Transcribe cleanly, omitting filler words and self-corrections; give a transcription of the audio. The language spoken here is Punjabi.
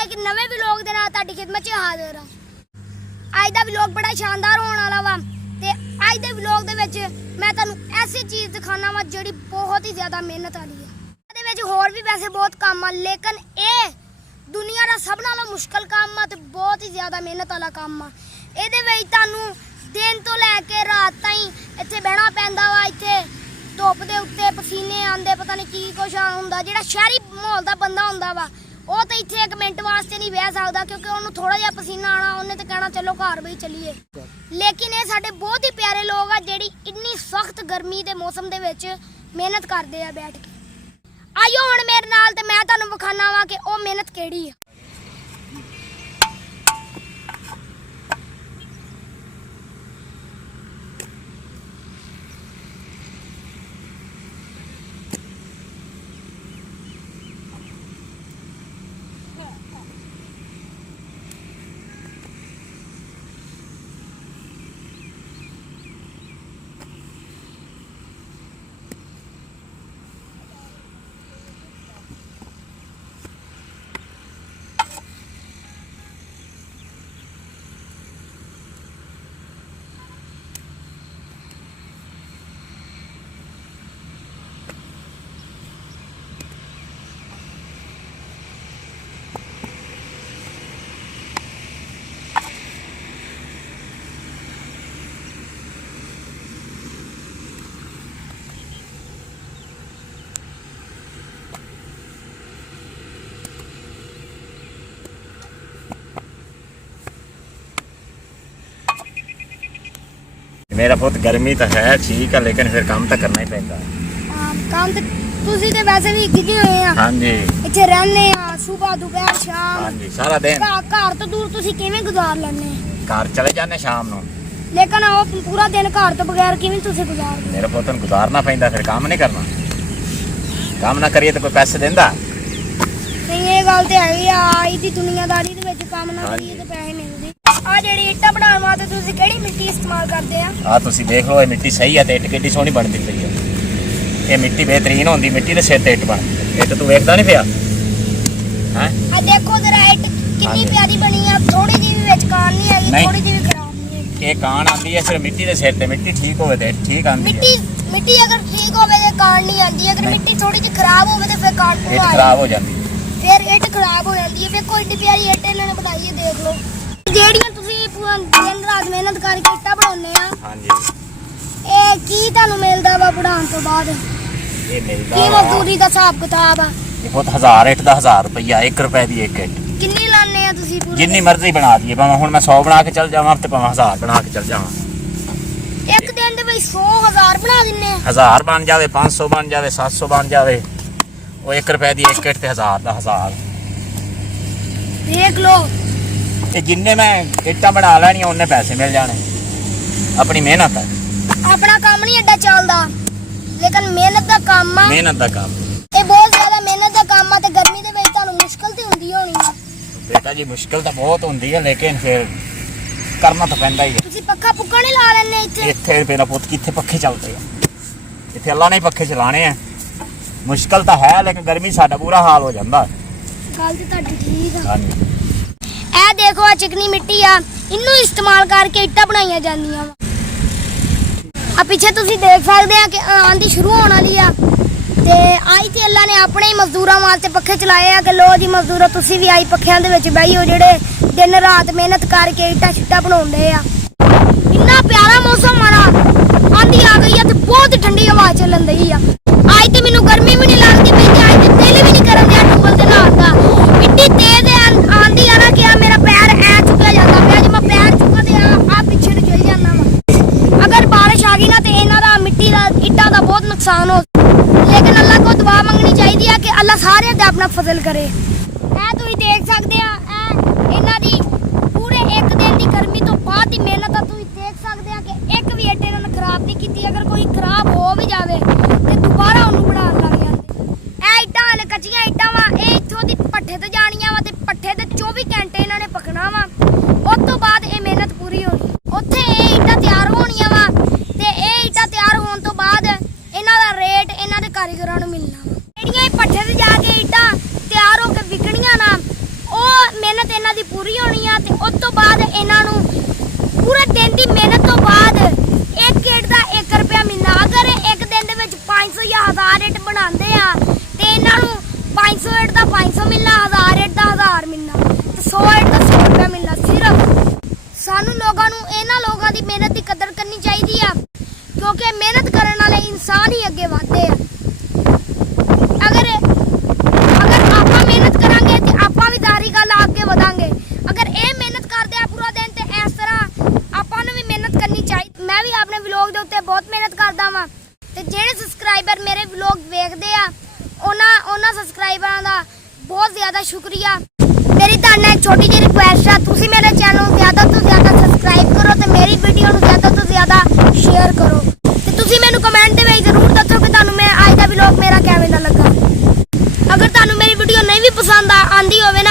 एक नवे व्लॉग दे नाल तुहाडी खिदमत च हाज़र हां। अज दा व्लॉग बड़ा शानदार होने वाला वा ते अज दे व्लॉग दे विच मैं तुहानू ऐसी चीज़ दिखाना वा जिहड़ी बहुत ही ज़्यादा मेहनत वाली है। इहदे विच होर भी वैसे बहुत काम आ, लेकिन ये दुनिया दा सब नालों मुश्किल काम आ ते बहुत ही ज़्यादा मेहनत वाला काम आ। इहदे विच तुहानू दिन तो लैके रात ताईं इत्थे बहना पैंदा वा। इत्थे धुप दे उत्ते पसीने आंदे, पता नहीं की कुछ हुंदा। जिहड़ा शहरी माहौल दा बंदा हुंदा वा वो तो इत्थे एक मिनट वास्ते नहीं बह सकदा, क्योंकि उन्होंने थोड़ा जिहा पसीना आना, उन्हें तो कहना चलो घर बई चलीए। लेकिन ये साडे बहुत ही प्यारे लोग आ जिहड़ी इन्नी सख्त गर्मी के मौसम दे विच मेहनत करते आ बैठ के। आइयो हुण मेरे नाल ते मैं तुहानू विखाना वा कि वो मेहनत किहड़ी है। मेरा पुत गर्मी तो है ठीक है, लेकिन फिर काम तो करना ही पैंदा। काम तो तुसी ते वैसे भी गिजे होए आ। हां जी, इत्थे रहने आ सुबह दोपहर शाम। हां जी, सारा दिन। घर तो दूर तुसी किवें गुजार लैने? घर चले जाने शाम ਨੂੰ। लेकिन वो पूरा दिन घर तो बगैर किवें तुसी गुजारदे? मेरे पुत ਨੂੰ गुजारना पैंदा, फिर काम नहीं करना। काम ना करिए तो कोई पैसे देंदा नहीं। ये गल ते है आई दी दुनियादारी दे विच काम ना करिए तो पैसे मिलदे। आ जेड़ी इट्टा बनाउण वास्ते तुसी केड़ी मिट्टी इस्तेमाल करदे आ? आ तुसी देख लो, ये मिट्टी सही है ते इट किड्डी सोहनी बनदी पई है। ये मिट्टी बेहतरीन होंदी, मिट्टी दे सिर ते इट बन। इट तू वेखदा नहीं पिया हैं? आ देखो जरा इट कितनी प्यारी बनी है। थोड़ी जी भी विच कान नहीं आई, थोड़ी जी भी खराब नहीं है। ये कान आंदी है सिर्फ मिट्टी दे सिर ते। मिट्टी ठीक होवे ते ठीक आंदी है। मिट्टी अगर ठीक होवे ते कान नहीं आंदी, अगर मिट्टी थोड़ी जी खराब होवे ते फिर कान इट खराब हो जाती, फिर इट खराब हो जाती है। देखो इतनी प्यारी इट इन्होंने बनाई है, देख लो। ਜਿਹੜੀਆਂ ਤੁਸੀਂ ਦਿਨ ਰਾਤ ਮਿਹਨਤ ਕਰਕੇ ਇੱਟਾਂ ਬਣਾਉਂਦੇ ਆ। ਹਾਂਜੀ, ਇਹ ਕੀ ਤੁਹਾਨੂੰ ਮਿਲਦਾ ਵਾ ਬਣਾਉਣ ਤੋਂ ਬਾਅਦ? ਇਹ ਮਿਲਦਾ ਕੀ ਮਜ਼ਦੂਰੀ ਦਾ ਹਿਸਾਬ ਕਿਤਾਬ ਆ? ਇਹ ਬਹੁਤ 1000 ਇੱਟ ਦਾ 1000 ਰੁਪਈਆ, 1 ਰੁਪਏ ਦੀ ਇੱਕ ਇੱਟ। ਕਿੰਨੀ ਲਾਣੇ ਆ ਤੁਸੀਂ ਪੂਰੀ? ਜਿੰਨੀ ਮਰਜ਼ੀ ਬਣਾ ਦਈਏ, ਭਾਵੇਂ ਹੁਣ ਮੈਂ 100 ਬਣਾ ਕੇ ਚੱਲ ਜਾਵਾਂ ਤੇ ਭਾਵੇਂ 1000 ਬਣਾ ਕੇ ਚੱਲ ਜਾਵਾਂ। ਇੱਕ ਦਿਨ ਦੇ ਵਿੱਚ 100,000 ਬਣਾ ਦਿੰਨੇ ਆ। 1000 ਬਣ ਜਾਵੇ, 500 ਬਣ ਜਾਵੇ, 700 ਬਣ ਜਾਵੇ, ਉਹ 1 ਰੁਪਏ ਦੀ ਇੱਕ ਇੱਟ ਤੇ 1000 ਦਾ 1000। ਦੇਖ ਲਓ, ਇਹ ਜਿੰਨੇ ਮੈਂ ਇੱਟਾਂ ਬਣਾ ਲੈਣੀਆਂ ਉਹਨੇ ਪੈਸੇ ਮਿਲ ਜਾਣੇ। ਆਪਣੀ ਮਿਹਨਤ ਹੈ। ਆਪਣਾ ਕੰਮ ਨਹੀਂ ਐਡਾ ਚੱਲਦਾ, ਲੇਕਿਨ ਮਿਹਨਤ ਦਾ ਕੰਮ ਆ। ਮਿਹਨਤ ਦਾ ਕੰਮ ਇਹ ਬਹੁਤ ਜ਼ਿਆਦਾ ਮਿਹਨਤ ਦਾ ਕੰਮ ਆ ਤੇ ਗਰਮੀ ਦੇ ਵਿੱਚ ਤੁਹਾਨੂੰ ਮੁਸ਼ਕਲ ਤੇ ਹੁੰਦੀ ਹੋਣੀ ਆ। ਬੇਟਾ ਜੀ ਮੁਸ਼ਕਲ ਤਾਂ ਬਹੁਤ ਹੁੰਦੀ ਹੈ, ਲੇਕਿਨ ਫਿਰ ਕਰਨਾ ਤਾਂ ਪੈਂਦਾ ਹੀ ਹੈ। ਤੁਸੀਂ ਪੱਖਾ ਪੁੱਕਾ ਨਹੀਂ ਲਾ ਲੈਣੇ ਇੱਥੇ? ਇੱਥੇ ਮੇਰਾ ਪੁੱਤ ਕਿੱਥੇ ਪੱਖੇ ਚੱਲਦੇ ਆ? ਇੱਥੇ ਅੱਲਾ ਨੇ ਪੱਖੇ ਚਲਾਣੇ ਆ। ਮੁਸ਼ਕਲ ਤਾਂ ਹੈ, ਲੇਕਿਨ ਗਰਮੀ ਸਾਡਾ ਬੁਰਾ ਹਾਲ ਹੋ ਜਾਂਦਾ। ਗੱਲ ਤੇ ਤੁਹਾਡੀ ਠੀਕ ਆ। ਹਾਂਜੀ, ਇਹ ਦੇਖੋ ਆ ਚਿਕਨੀ ਮਿੱਟੀ ਆ, ਇਹਨੂੰ ਇਸਤੇਮਾਲ ਕਰਕੇ ਇੱਟਾਂ ਬਣਾਈਆਂ ਜਾਂਦੀਆਂ ਵਾ। ਆ ਪਿੱਛੇ ਤੁਸੀਂ ਦੇਖ ਸਕਦੇ ਆ ਕਿ ਆਂਦੀ ਸ਼ੁਰੂ ਹੋਣ ਵਾਲੀ ਆ ਤੇ ਆਈ ਤੇ ਅੱਲਾ ਨੇ ਆਪਣੇ ਹੀ ਮਜ਼ਦੂਰਾਂ ਵਾਸਤੇ ਪੱਖੇ ਚਲਾਏ ਆ ਕਿ ਲੋ ਜੀ ਮਜ਼ਦੂਰੋ ਤੁਸੀਂ ਵੀ ਆਈ ਪੱਖਿਆਂ ਦੇ ਵਿੱਚ ਬਹਿਓ, ਜਿਹੜੇ ਦਿਨ ਰਾਤ ਮਿਹਨਤ ਕਰਕੇ ਇੱਟਾਂ ਛਿੱਟਾਂ ਬਣਾਉਂਦੇ ਆ। ਇੰਨਾ ਪਿਆਰਾ ਮੌਸਮ ਆ ਨਾ, ਆਂਦੀ ਆ ਗਈ ਆ ਤੇ ਬਹੁਤ ਠੰਡੀ ਹਵਾ ਚੱਲਣ ਦਈ ਆ। ਅੱਜ ਤੇ ਮੈਨੂੰ ਗਰਮੀ ਵੀ ਨਹੀਂ ਲੱਗਦੀ ਪਈ ਤੇ ਅੱਜ ਤੇ ਦਿਲ ਵੀ ਨਹੀਂ ਕਰਨ ਦਿਆ ਟੂਬਲ ਤੇ ਨਹਾਉਣ ਦਾ। ਇੱਡੀ ਤੇਜ਼ ਆਂਦੀ ਆ ਨਾ ਕਿ ਆ ਮੇਰਾ ਪੈਰ ਐ ਚੁੱਕਿਆ ਜਾਂਦਾ ਪਿਆ। ਜੇ ਮੈਂ ਪੈਰ ਚੁੱਕਾਂ ਤੇ ਆ ਪਿੱਛੇ ਨੂੰ ਚਲ ਜਾਂਦਾ ਵਾ। ਅਗਰ ਬਾਰਿਸ਼ ਆ ਗਈ ਨਾ ਤੇ ਇਹਨਾਂ ਦਾ ਮਿੱਟੀ ਦਾ ਇੱਟਾਂ ਦਾ ਬਹੁਤ ਨੁਕਸਾਨ ਹੋ। ਲੇਕਿਨ ਅੱਲਾ ਕੋ ਦੁਆ ਮੰਗਣੀ ਚਾਹੀਦੀ ਆ ਕਿ ਅੱਲਾ ਸਾਰਿਆਂ ਤੇ ਆਪਣਾ ਫਜ਼ਲ ਕਰੇ। ਇਹ ਤੁਸੀਂ ਦੇਖ ਸਕਦੇ ਆ, ਇਹਨਾਂ ਦੀ ਪੂਰੇ ਇੱਕ ਦਿਨ ਦੀ ਗਰਮੀ ਤੋਂ ਬਾਅਦ ਦੀ ਮਿਹਨਤ ਆ। ਤੁਸੀਂ ਦੇਖ ਸਕਦੇ ਆ ਕਿ ਇੱਕ ਵੀ ਇੱਟ ਇਹਨਾਂ ਨੇ ਖਰਾਬ ਨਹੀਂ ਕੀਤੀ। ਅਗਰ ਕੋਈ ਖਰਾਬ ਹੋ ਵੀ ਜਾਵੇ ਤੇ ਦੁਬਾਰਾ ਉਹਨੂੰ ਬਣਾਉਣ ਲੱਗ ਜਾਂਦੇ। ਇਹ ਇੱਟਾਂ ਹਲੇ ਕੱਚੀਆਂ ਇੱਟਾਂ ਵਾ, ਇਹ ਇੱਥੋਂ ਦੀ ਭੱਠੇ ਤੇ ਜਾਣੀਆਂ ਵਾ ਤੇ ਭੱਠੇ ਤੇ 24 ਘੰਟੇ ਇਹਨਾਂ ਨੇ ਪਕਣਾ ਵਾ। ਉਸ ਤੋਂ ਬਾਅਦ ਇਹ ਮਿਹਨਤ ਪੂਰੀ ਹੋਣੀ, ਉੱਥੇ ਇਹ ਇੱਟਾਂ ਤਿਆਰ ਹੋਣੀਆਂ ਵਾ ਤੇ ਇਹ ਇੱਟਾਂ ਤਿਆਰ ਹੋਣ ਤੋਂ ਬਾਅਦ ਇਹਨਾਂ ਦਾ ਰੇਟ ਇਹਨਾਂ ਦੇ ਕਾਰੀਗਰਾਂ ਨੂੰ ਮਿਲਣਾ ਵਾ। ਜਿਹੜੀਆਂ ਇਹ ਭੱਠੇ ਤੇ ਜਾ ਕੇ ਇੱਟਾਂ ਤਿਆਰ ਹੋ ਕੇ ਵਿਕਣੀਆਂ ਨਾ, ਉਹ ਇਹਨਾਂ ਦੀ ਪੂਰੀ ਹੋਣੀ ਆ ਤੇ ਉਸ ਤੋਂ ਬਾਅਦ ਇਹਨਾਂ ਨੂੰ ਪੂਰੇ ਦਿਨ ਦੀ ਮਿਹਨਤ ਤੋਂ ਬਾਅਦ ਇੱਕ ਇੱਟ ਦਾ 1 ਰੁਪਿਆ ਮਿਲਣਾ। ਅਗਰ ਇਹ ਇੱਕ ਦਿਨ ਦੇ ਵਿੱਚ 500 ਜਾਂ 1000 ਇੱਟ ਬਣਾਉਂਦੇ ਆ ਤੇ ਇਹਨਾਂ ਨੂੰ 500 ਇੱਟ ਦਾ 500 ਮਿਲਣਾ, 1000 ਇੱਟ ਦਾ 1000 ਮਿਲਣਾ ਤੇ 100 ਇੱਟ ਦਾ 100 ਰੁਪਿਆ ਮਿਲਣਾ। ਸਿਰਫ ਸਾਨੂੰ ਲੋਕਾਂ ਨੂੰ ਇਹਨਾਂ ਲੋਕਾਂ ਦੀ ਮਿਹਨਤ ਦੀ ਕਦਰ ਕਰਨੀ ਚਾਹੀਦੀ ਆ ਕਿਉਂਕਿ ਮਿਹਨਤ ਕਰਨ ਵਾਲੇ ਇਨਸਾਨ ਹੀ ਅੱਗੇ ਵਧਦੇ ਆ। ਅਗਰ ਆਪਾਂ ਮਿਹਨਤ ਕਰਾਂਗੇ ਤੇ ਆਪਾਂ ਵੀ ਦਾਰੀ ਗੱਲ ਅੱਗੇ ਵਧਾਂਗੇ। ਅਗਰ ਇਹ ਮਿਹਨਤ ਕਰਦੇ ਆ ਪੂਰਾ ਦਿਨ ਤੇ ਇਸ ਤਰ੍ਹਾਂ ਆਪਾਂ ਨੂੰ ਵੀ ਮਿਹਨਤ ਕਰਨੀ ਚਾਹੀਦੀ। ਮੈਂ ਵੀ ਆਪਣੇ ਵਲੌਗ ਦੇ ਉੱਤੇ ਬਹੁਤ ਮਿਹਨਤ ਕਰਦਾ ਵਾਂ ਤੇ ਜਿਹੜੇ ਸਬਸਕ੍ਰਾਈਬਰ ਮੇਰੇ ਵਲੌਗ ਵੇਖਦੇ ਆ ਉਹਨਾਂ ਸਬਸਕ੍ਰਾਈਬਰਾਂ ਦਾ ਬਹੁਤ ਜ਼ਿਆਦਾ ਸ਼ੁਕਰੀਆ। ਮੇਰੀ ਤੁਹਾਡੇ ਨਾਲ ਇੱਕ ਛੋਟੀ ਜਿਹੀ ਰਿਕੁਐਸਟ ਆ, ਤੁਸੀਂ ਮੇਰੇ ਚੈਨਲ ਨੂੰ ਜ਼ਿਆਦਾ ਤੋਂ ਜ਼ਿਆਦਾ ਸਬਸਕ੍ਰਾਈਬ ਕਰੋ ਤੇ ਮੇਰੀ ਵੀਡੀਓ ਨੂੰ ਜ਼ਿਆਦਾ ਤੋਂ ਜ਼ਿਆਦਾ ਸ਼ੇਅਰ ਕਰੋ ਤੇ ਤੁਸੀਂ ਮੈਨੂੰ ਕਮੈਂਟ ਦੇ ਵਿੱਚ ਜ਼ਰੂਰ ਦੱਸੋ ਕਿ ਤੁਹਾਨੂੰ ਮੈਂ ਅੱਜ ਦਾ ਵਲੌਗ ਮੇਰਾ ਕਿਵੇਂ ਦਾ ਲੱਗਾ। ਅਗਰ ਤੁਹਾਨੂੰ ਮੇਰੀ ਵੀਡੀਓ ਨਹੀਂ ਵੀ ਪਸੰਦ ਆਂਦੀ ਹੋਵੇ